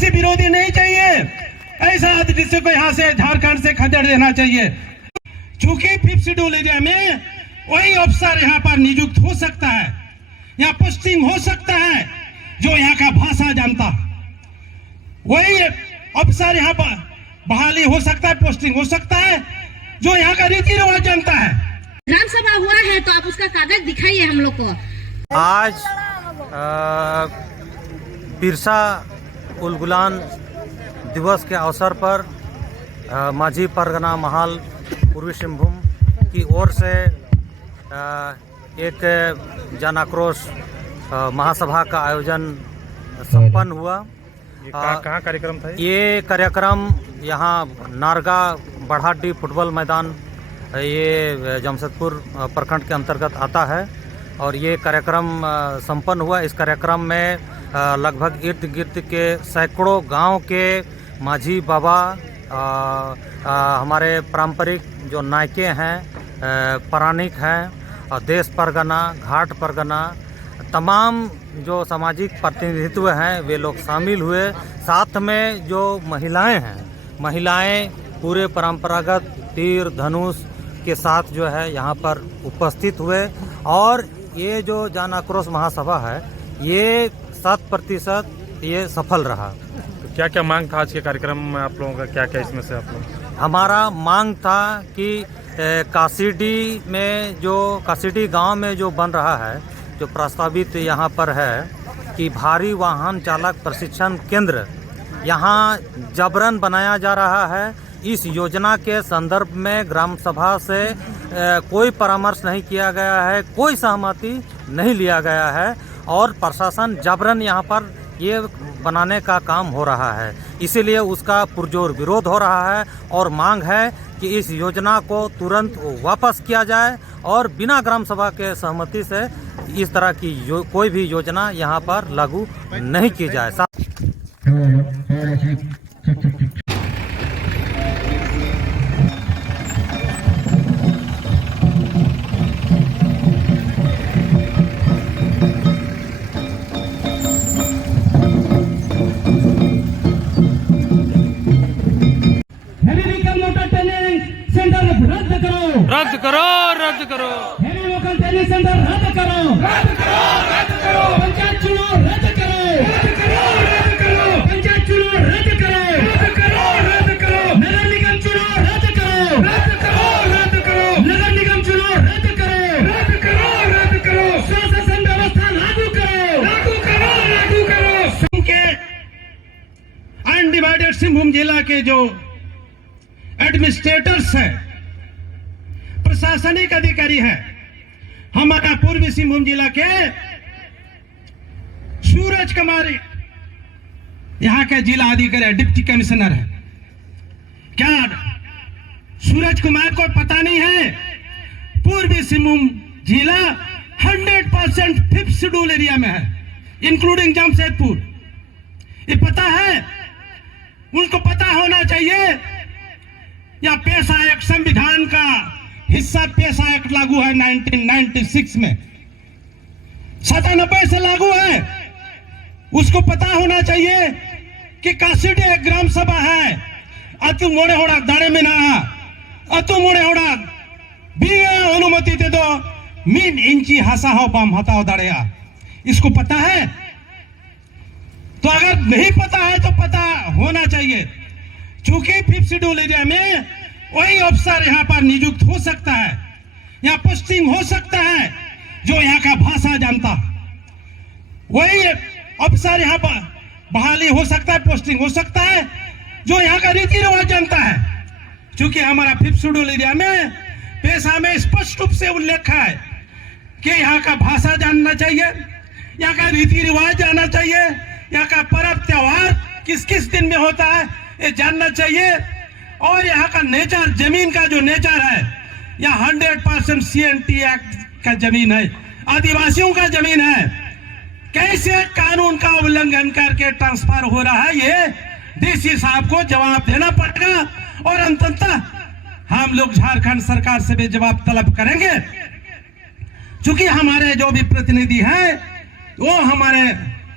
आदिवासी विरोधी नहीं चाहिए, ऐसा आदिवासी को यहाँ से झारखंड से खदेड़ देना चाहिए। चूंकि 5th शेड्यूल एरिया में वही अफसर यहाँ पर नियुक्त हो सकता है, यहाँ पोस्टिंग हो सकता है जो यहाँ का भाषा जानता, वही अफसर यहाँ पर बहाली हो सकता है, पोस्टिंग हो सकता है जो यहाँ का रीति रिवाज जानता है। ग्राम सभा हुआ है तो आप उसका कागज दिखाइए हम लोग को। आज बिरसा उलगुलान दिवस के अवसर पर माझी परगना महाल पूर्वी सिंहभूम की ओर से एक जन आक्रोश महासभा का आयोजन संपन्न हुआ। कहाँ कार्यक्रम था? ये कार्यक्रम यहाँ नारगा बढ़ाडी फुटबॉल मैदान, ये जमशेदपुर प्रखंड के अंतर्गत आता है और ये कार्यक्रम संपन्न हुआ। इस कार्यक्रम में लगभग इर्द गिर्द के सैकड़ों गांव के माझी बाबा, हमारे पारंपरिक जो नायके हैं, परानिक हैं, देश परगना, घाट परगना, तमाम जो सामाजिक प्रतिनिधित्व हैं वे लोग शामिल हुए। साथ में जो महिलाएं हैं, महिलाएं पूरे परंपरागत तीर धनुष के साथ जो है यहाँ पर उपस्थित हुए और ये जो जन आक्रोश महासभा है ये 100% ये सफल रहा। तो क्या क्या मांग था आज के कार्यक्रम में आप लोगों का? क्या क्या इसमें से आप लोग? हमारा मांग था कि कासीडी में जो कासीडी गांव में जो बन रहा है, जो प्रस्तावित यहाँ पर है कि भारी वाहन चालक प्रशिक्षण केंद्र यहाँ जबरन बनाया जा रहा है। इस योजना के संदर्भ में ग्राम सभा से कोई परामर्श नहीं किया गया है, कोई सहमति नहीं लिया गया है और प्रशासन जबरन यहाँ पर ये बनाने का काम हो रहा है। इसीलिए उसका पुरजोर विरोध हो रहा है और मांग है कि इस योजना को तुरंत वापस किया जाए और बिना ग्राम सभा के सहमति से इस तरह की कोई भी योजना यहाँ पर लागू नहीं की जाए। रद्द करो, रद्द करो, हेवी लोकल ट्रेनिंग सेंटर रद्द करो, रद्द करो, रद्द करो, पंचायत चुनाव रद्द करो, रद्द करो, रद्द करो, पंचायत चुनाव रद्द करो, रद्द करो, रद्द करो, नगर निगम चुनाव रद्द करो, रद्द करो, रद्द करो, नगर निगम चुनाव रद्द करो, रद्द करो, रद्द करो, स्वशासन व्यवस्था लागू करो, लागू करो, लागू करो। के अनडिवाइडेड सिंहभूम जिला के जो एडमिनिस्ट्रेटर्स है, प्रशासनिक अधिकारी है, हमारा पूर्वी सिंहभूम जिला के सूरज कुमार यहाँ के जिला अधिकारी, डिप्टी कमिश्नर है। क्या सूरज कुमार को पता नहीं है पूर्वी सिंहभूम जिला 100% 5th शेड्यूल एरिया में है, इंक्लूडिंग जमशेदपुर? ये पता है? उनको पता होना चाहिए। या पेशा एक्ट संविधान का हिस्सा पेशा एक्ट लागू है 1996 में, 97 से लागू है। उसको पता होना चाहिए कि कासीडी एक ग्राम सभा है। अतु मोड़े होड़ा दाड़े में ना, अतु मोड़े होड़ा भी अनुमति दे दो, 3 इंची हंसा हो बम हताओ दाड़ेया। इसको पता है? तो अगर नहीं पता है तो पता होना चाहिए। चूंकि 5th शेड्यूल एरिया में वही अफसर यहाँ पर नियुक्त हो सकता है, यहाँ पोस्टिंग हो सकता है जो यहाँ का भाषा जानता, वही अफसर यहाँ पर बहाली हो सकता है, पोस्टिंग हो सकता है जो यहाँ का रीति रिवाज जानता है। चूंकि हमारा 5th शेड्यूल एरिया में पेशा में स्पष्ट रूप से उल्लेख है कि यहाँ का भाषा जानना चाहिए, यहाँ का रीति रिवाज जानना चाहिए, यहाँ का पर्व त्योहार किस किस दिन में होता है ये जानना चाहिए। और यहाँ का नेचर, जमीन का जो नेचर है, यहाँ 100% CNT एक्ट का जमीन है, आदिवासियों का जमीन है। कैसे कानून का उल्लंघन करके ट्रांसफर हो रहा है, ये डीसी साहब को जवाब देना पड़ेगा और अंततः हम लोग झारखंड सरकार से भी जवाब तलब करेंगे। चूंकि हमारे जो भी प्रतिनिधि हैं वो हमारे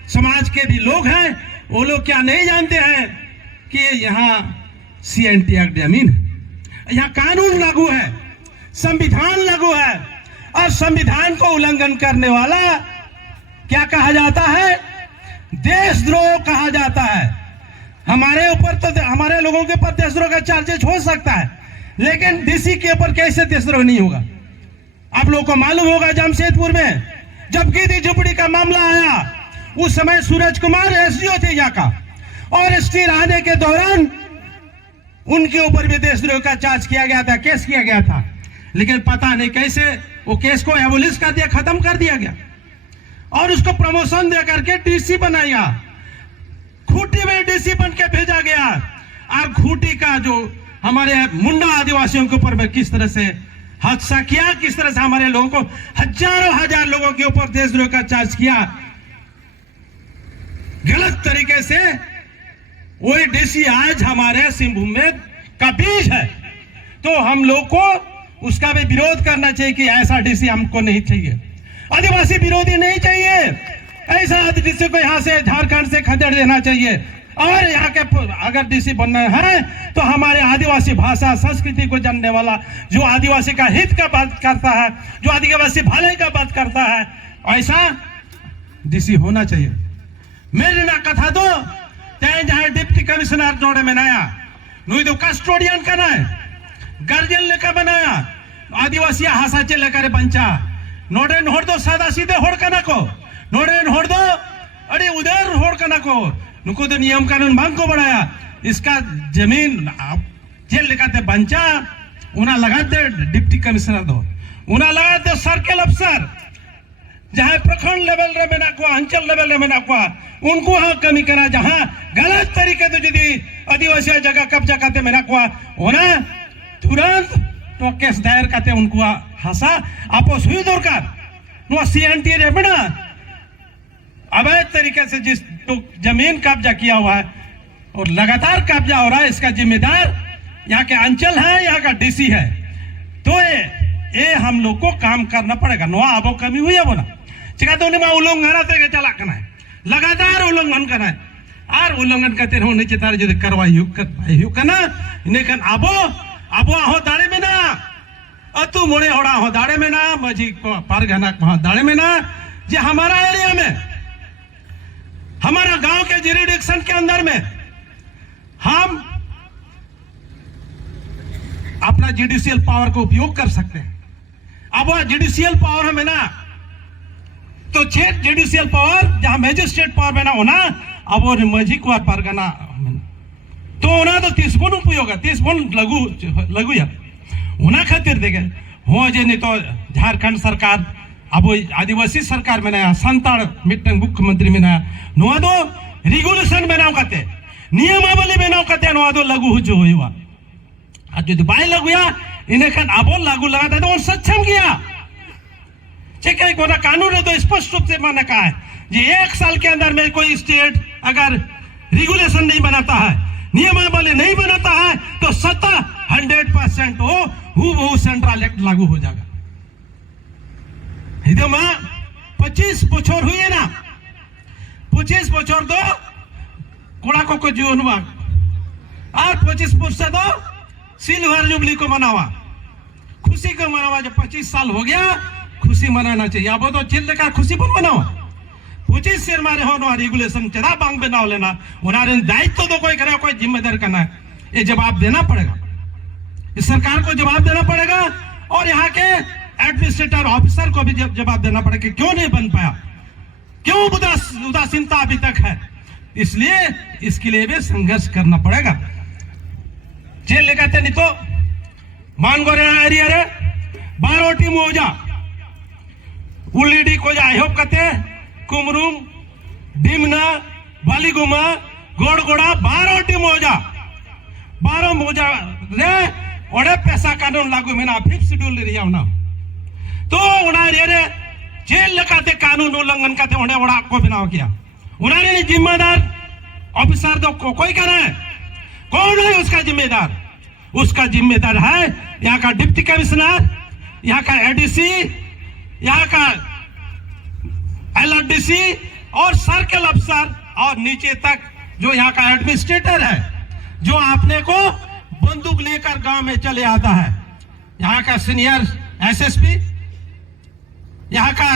समाज के भी लोग हैं, वो लोग क्या नहीं जानते हैं कि यहाँ CNT एक्ट जमीन है, यहाँ कानून लागू है, संविधान लागू है, और संविधान को उल्लंघन करने वाला क्या कहा जाता है? देशद्रोह कहा जाता है। हमारे ऊपर तो, हमारे लोगों के ऊपर देशद्रोह का चार्जेस हो सकता है, लेकिन डीसी के ऊपर कैसे देशद्रोह नहीं होगा? आप लोगों को मालूम होगा जमशेदपुर में जब गिद्दी झुपड़ी का मामला आया, उस समय सूरज कुमार SDO थे यहाँ का, और ST रहने के दौरान उनके ऊपर भी देशद्रोह का चार्ज किया गया था, केस किया गया था, लेकिन पता नहीं कैसे वो केस को एबोलिश कर दिया, खत्म कर दिया गया, और उसको प्रमोशन दे करके DC बनाया। खूंटी में DC बन के भेजा गया, और खूंटी का जो हमारे मुंडा आदिवासियों के ऊपर किस तरह से हादसा किया, किस तरह से हमारे लोगों को, हजारों हजार लोगों के ऊपर देशद्रोह का चार्ज किया गलत तरीके से। वही DC आज हमारे सिंहभूम में का बीज है, तो हम लोग को उसका भी विरोध करना चाहिए कि ऐसा DC हमको नहीं चाहिए, आदिवासी विरोधी नहीं चाहिए, ऐसा DC को यहाँ से झारखंड से खदेड़ देना चाहिए। और यहाँ के अगर DC बनना है तो हमारे आदिवासी भाषा संस्कृति को जानने वाला, जो आदिवासी का हित का बात करता है, जो आदिवासी भलाई का बात करता है, ऐसा DC होना चाहिए। मेरे ना कथा दो तय जहाँ डिप्टी कमिश्नर जोड़े में नया नुई तो कस्टोडियन करना है, गार्जियन लेकर बनाया, आदिवासी हासाचे लेकर बंचा नोडे नोड़ दो, सादा सीधे होड़ कना को नोडे नोड़ दो, अरे उधर होड़ कना को नुको तो नियम कानून मांग को बढ़ाया। इसका जमीन जेल लेकर बंचा, उन्हें लगाते डिप्टी कमिश्नर दो, उन्हें लगाते सर्कल अफसर, जहां प्रखंड लेवल रे में नाकुआ, अंचल लेवल रे में नाकुआ, उनको हाँ कमी करा, जहां गलत तरीके से यदि आदिवासी जगह कब्जा करते में नाकुआ, उन्हें तुरंत तो केस दायर करते, उनको हंसा आपोस हुई दरकार नो CNT रे बना अवैध तरीके से जिस तो जमीन कब्जा किया हुआ है और लगातार कब्जा हो रहा है, इसका जिम्मेदार यहाँ के अंचल है, यहाँ का DC है। तो ये हम लोग को काम करना पड़ेगा। नो अब कमी हुई है बोला चिका तो उन्हें उल्लंघन चला करना है, लगातार उल्लंघन करना है, और उल्लंघन करते होने चितार जो करवाई करना इन्हें अबो अबो हो दाड़े में ना, अतु मोड़े होड़ा हो दाड़े में ना, मजी पारगना दाड़े में ना, जे हमारा एरिया में, हमारा गांव के जुरिडिक्शन के अंदर में हम अपना जुडिशियल पावर को उपयोग कर सकते हैं। अब वह जुडिशियल पावर हमें ना, तो छेद जुडिशियल पावर जहां मैजिस्ट्रेट पावर में ना होना, अब वो मजी को पारगना तो उन्हें तो 30 गुण उपयोग है, 30 गुण लगू या उन्हें खातिर देखे हो जे नहीं तो झारखंड सरकार अब आदिवासी सरकार में नया संताड़ मिट्टन मुख्यमंत्री में नया नुआ दो रेगुलेशन बनाओ करते, नियमावली बनाओ करते, नुआ दो लगू जो हुआ, आज जो बाय लगुया इन्हें खान अब लागू लगाता तो सक्षम किया चेक कोना कानून है तो स्पष्ट रूप से माना कहा है कि 1 साल के अंदर में कोई स्टेट अगर रेगुलेशन नहीं बनाता है, नियमावली नहीं बनाता है, तो 100% वो सेंट्रल एक्ट लागू हो जाएगा। 25 বছর हुई ना, 25 বছর दो कोड़ा को जीवन हुआ, और 25 वर्ष दो सिल्वर जुबली को मनावा, खुशी को मनावा। जब 25 साल हो गया, खुशी मनाना चाहिए। अब तो चिल का खुशी पर मनाओ, 25 से मारे हो रेगुलेशन चरा बांग बनाओ लेना, उन्हें दायित्व तो कोई करे, कोई जिम्मेदार करना है, ये जवाब देना पड़ेगा, इस सरकार को जवाब देना पड़ेगा, और यहाँ के एडमिनिस्ट्रेटर ऑफिसर को भी जवाब देना पड़ेगा क्यों नहीं बन पाया, क्यों उदासीनता अभी तक है। इसलिए इसके लिए भी संघर्ष करना पड़ेगा। जेल लेकर नहीं तो मान गो एरिया रे 12 टीम हो जा, उल्लीडी को जा हेप कते कुमरुम डिमना बालीगुमा गोड़गोड़ा 12 टीम हो जा, 12 मोजा रे ओडे पैसा कानून लागू में ना 5th शेड्यूल रिया ना, तो उन्हें रे जेल लगाते कानून उल्लंघन करते उन्हें उड़ा को बनाओ किया, उन्हें जिम्मेदार ऑफिसर तो कोई कर रहा है, कौन है उसका जिम्मेदार? उसका जिम्मेदार है यहाँ का डिप्टी कमिश्नर, यहाँ का ADC, यहाँ का LRDC और सर्कल अफसर और नीचे तक जो यहाँ का एडमिनिस्ट्रेटर है, जो आपने को बंदूक लेकर गांव में चले आता है, यहाँ का सीनियर एसएसपी, यहाँ का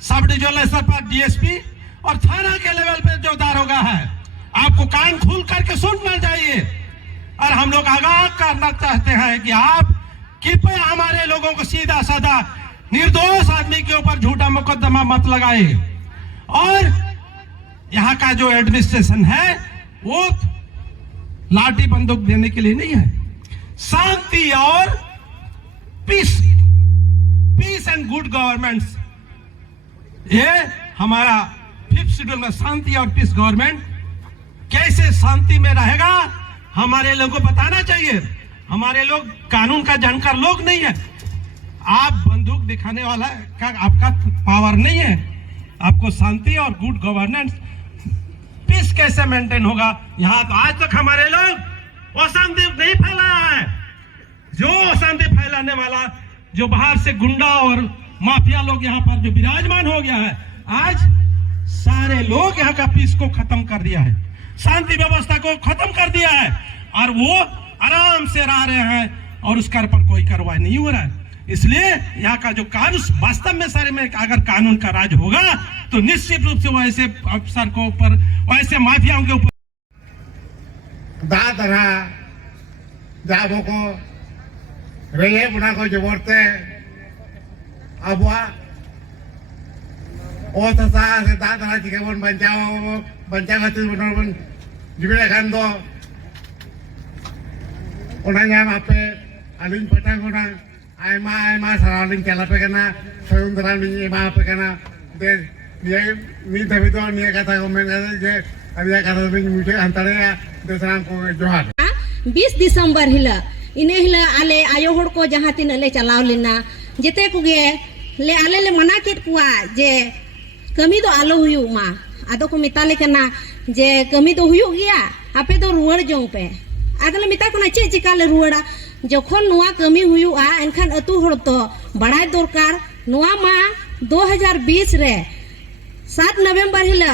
सब डिविजनल स्तर पर डीएसपी और थाना के लेवल पे जो दारोगा है, आपको कान खोल करके सुनना चाहिए। और हम लोग आगाह करना चाहते हैं कि आप कृपया हमारे लोगों को सीधा साधा निर्दोष आदमी के ऊपर झूठा मुकदमा मत लगाए। और यहाँ का जो एडमिनिस्ट्रेशन है वो लाठी बंदूक देने के लिए नहीं है, शांति और पीस एंड गुड गवर्नमेंट्स, ये हमारा 5th शेड्यूल में शांति और पीस गवर्नमेंट कैसे शांति में रहेगा हमारे लोगों को बताना चाहिए। हमारे लोग कानून का जानकार लोग नहीं है। आप बंदूक दिखाने वाला का आपका पावर नहीं है। आपको शांति और गुड गवर्नेंस पीस कैसे मेंटेन होगा। यहाँ तो आज तक हमारे लोग अशांति नहीं फैलाया है। जो अशांति फैलाने वाला जो बाहर से गुंडा और माफिया लोग यहाँ पर जो विराजमान हो गया है, आज सारे लोग यहाँ का पीस को खत्म कर दिया है, शांति व्यवस्था को खत्म कर दिया है और वो आराम से रह रहे हैं और उसका पर कोई कार्रवाई नहीं हो रहा है। इसलिए यहाँ का जो कानून वास्तव में सारे में अगर कानून का राज होगा तो निश्चित रूप से वैसे अफसर को ऊपर वैसे माफियाओं के ऊपर दादरा जाबो को रेये बुना को जबरते अबुआ ओ तसा से दादरा चिकेबन बंचा खातिर बन जिबे खान दो ओना नाम आपे अलिन पटांग ओना आयमा आयमा सारालिन चलापे कना सयुंदरा नि मा पे कना दे नि धबी तो नि कथा को मेन कथा जे अबिया कथा बिन मुझे अंतरे देसराम को जोहार 20 दिसंबर हिला इने हिला आले आयो होड़ को जहां तीन ले चलाव लेना जेते कुगे ले आले ले मना केट कुआ जे कमी दो आलो हुयु मा आदो को मिताले कना जे कमी दो हुयु गया आपे दो रुवड़ जों पे आदले मिता को चे चिका ले रुवड़ा जखन नुआ कमी हुयुआ एनखान अतु होड़ तो बड़ाई दरकार नुआ मा 2020 रे 7 नवंबर हिला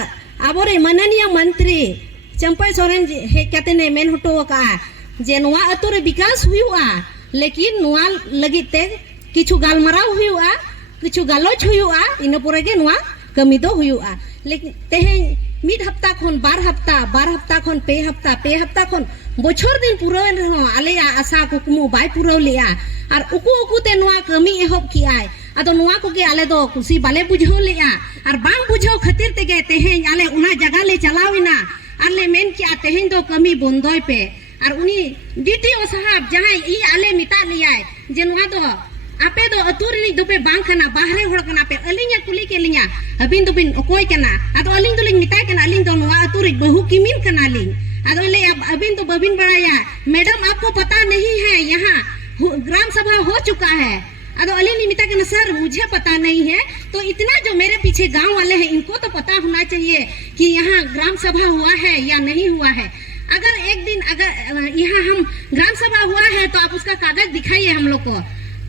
आबोरे माननीय मंत्री चंपा सोरेन हे कहते ने मेन हटो का जे नुआ अतु रे विकास हुयुआ लेकिन नुआ लगिते किछु गालमराव हुयुआ किछु गालोच हुयुआ इन पोरे गे नुआ कमी दो हुयुआ लेकिन तेहें मिड हफ्ता खन बार हफ्ता खन पे हफ्ता खन बछर दिन पूरा आले आशा कुकमु बाय पूरा लिया और उकु उकु ते नुआ कमी एहब कियाय आदो नुआ को के आले दो कुसी बाले बुझो लिया और बांग बुझो खातिर तेगे तेहें आले उना जगह ले चलाविना आले मेन किया तेहें दो कमी बंदोय पे और उनी डीटीओ साहब जहां ई आले मिता लिया जे नुआ दो आपे दो अतुरी दो पे बांग कना बाहरे होड़ कना पे अलिंगा कुली के लिया अबिन दो बिन ओकोय कना आदो अलिंग दो लिंग मिताय कना अलिंग दो नुआ अतुरी बहु किमिन कना लिंग आदो ले अबिन तो बबिन बड़ाया मैडम आपको पता नहीं है यहाँ ग्राम सभा हो चुका है। आदो अली निमिता के सर मुझे पता नहीं है तो इतना जो मेरे पीछे गांव वाले हैं इनको तो पता होना चाहिए कि यहाँ ग्राम सभा हुआ है या नहीं हुआ है। अगर एक दिन अगर यहाँ हम ग्राम सभा हुआ है तो आप उसका कागज दिखाइए हम लोग को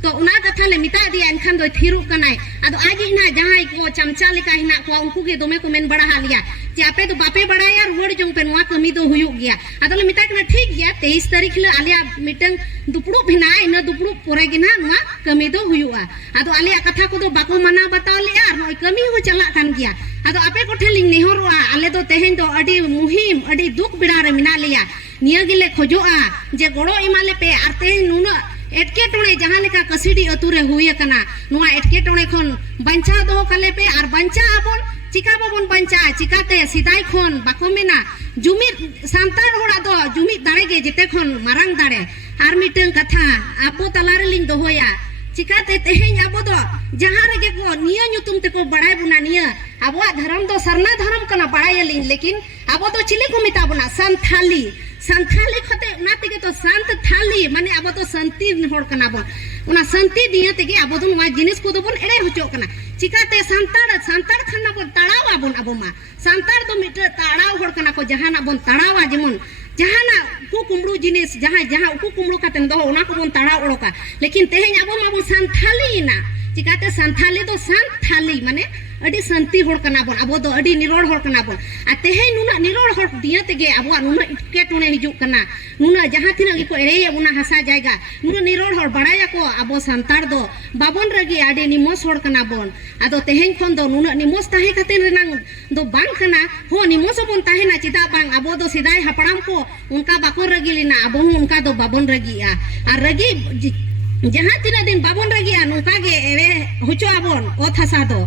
तो उना कथा ले मिता दिया इनखान दो थिरु कनाय आदो आगे इना जहां को चमचा लेका हिना को उनको के दोमे को मेन बड़ा हालिया जे आपे तो बापे बड़ा यार रोड जों पे नुआ कमी दो हुयु गया आदो ले मिता के ठीक गया 23 तारीख ले आलिया मीटिंग दुपड़ू भिनाय न दुपड़ू पोरे गिना नुआ कमी दो हुयुआ आदो आलिया कथा को दो बाको मना बताव लिया और नय कमी हो चला कान गया आदो आपे को ठेलिंग नेहरुआ आले दो तेहें दो अडी मुहिम अडी दुख बिड़ा रे मिना लिया निया गिले खोजोआ जे गोड़ो इमाले पे आर तेहें नुना एटके टोणे जहां लेका कसीडी अतुरे हुई कना नुआ एटके टोणे खन बंचा दो कले पे और बंचा आबन चिका बबन बंचा चिकाते सिदाई खन बाको मेना जुमी सांतार होड़ा दो जुमी दाड़े गे जेते खन मारंग दाड़े आर मिटन कथा आबो तलारे लिंग दोहोया चिकाते तेहें आबो दो जहां रेगे को निया नुतुम ते को बड़ाय बुना निया आबो धर्म दो सरना धर्म कना बड़ाय लिंग लेकिन आबो तो चिले को मिता बुना संथाली संथाली खते उना तेगे तो संत थाली माने आबो तो संति होड़ कना बन उना संति दिया तेगे आबो तो नुआ जिनिस को दो बन एड़े हुचो कना चिकाते संताड़ खना बन तड़ावा बन आबो मा संताड़ तो मिटर तड़ाव होड़ कना को जहाना बन तड़ावा जेमन जहाना कु कुमड़ू जिनिस जहां जहां कु कुमड़ू काते दो उना को बन तड़ाव ओड़का लेकिन तेहें आबो मा बन संथाली ना चिकाते संथाली दो संथाली माने अडी संति होड़ कना बोन अबो दो अडी निरोड़ होड़ कना बोन आ तेहे नुना निरोड़ होड़ दिया तेगे अबो नुना इटकेटोने हिजुग कना नुना जहां तिना को एरेया उना हसा जायगा नुना निरोड़ होड़ बड़ाया को अबो संतार दो बाबन रगी आडी निमोस होड़ कना बोन आदो तेहेन खन दो नुना निमोस ताहे खातिर रेनांग दो बांग कना हो निमोस बोन ताहे ना चिदा बांग अबो दो सिदाय हपड़ाम को उनका बाको रगी लेना अबो उनका दो बाबन रगी आ रगी जहां तीना दिन बाबन रगी नुका गे एवे हुचो आबोन ओत हसा दो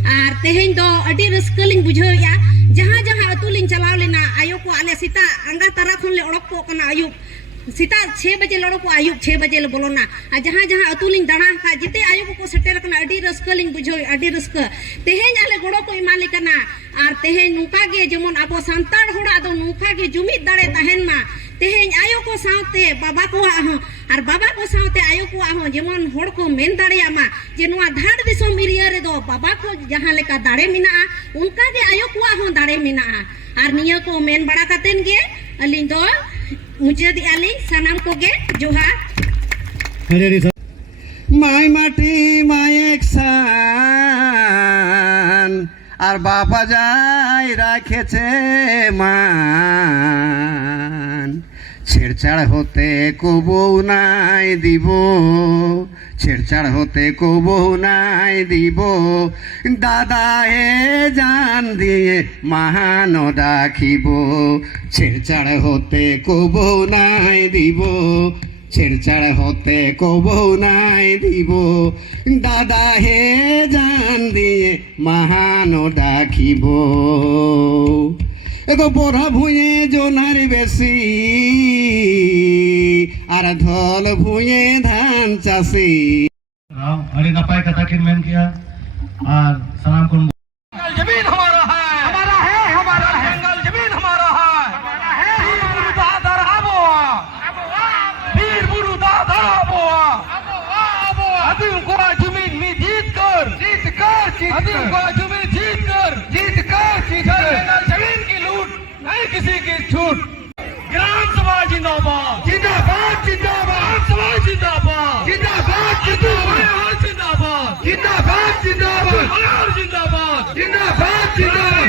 और तेहेन दो अडी रस्कलिंग बुझाया जहां जहां अतुलिंग चलाव लेना आयो को आले सीता अंगा तारा खन ले ओड़क को कना आयु सीता 6 बजे लड़ो को आयु 6 बजे ले बोलोना आ जहां जहां अतुलिंग दाना का जिते आयु को सेटेर कना अडी रस्कलिंग बुझाय अडी रस्क तेहेन आले गोड़ो को इमाली कना और तेहेन नुका गे जेमन अबो संताड़ होड़ा दो नुका गे जुमिद दाड़े तहेन मा तेहेन आयो को सावते बाबा को और बाबा को सावते आयो को आहो जेमन होड़ को मेन दाड़े मा जे नुआ धाड़ दिसोम एरिया रे दो बाबा को जहां लेका दाड़े मिना उनका गे आयो को आहो दाड़े मिना और निया को मेन बड़ा कातेन गे अलिंग दो मुझे दी आली सनाम को गे जोहार माई माटी माई एक सान और बाबा जाय राखेছে मान छेड़छाड़ होते कबू নাই দিব छेड़छाड़ होते कबू নাই দিব दादा हे जान दिए महान राखिब छेड़छाड़ होते कबू নাই দিব छेड़छाड़ होते कबू নাই দিব दादा हे जान दिए महान राखिब एगो बोरा भुए जोनार बेसी और धल भुए धान चाषी अरे नपाय कथा किन मेन किया और सलाम कुन जमीन हमारा है हमारा है जंगल जमीन हमारा है वीर बुरु दादर आबोआ वीर बुरु दादर आबोआ अदीम को जमीन में जीत कर अदीम को जमीन जीत कर जमीन की लूट नहीं किसी की छूट ग्राम सभा जिंदाबाद जिंदाबाद जिंदाबाद सभा जिंदाबाद जिंदाबाद जिंदाबाद जिंदाबाद जिंदाबाद जिंदाबाद जिंदाबाद जिंदाबाद जिंदाबाद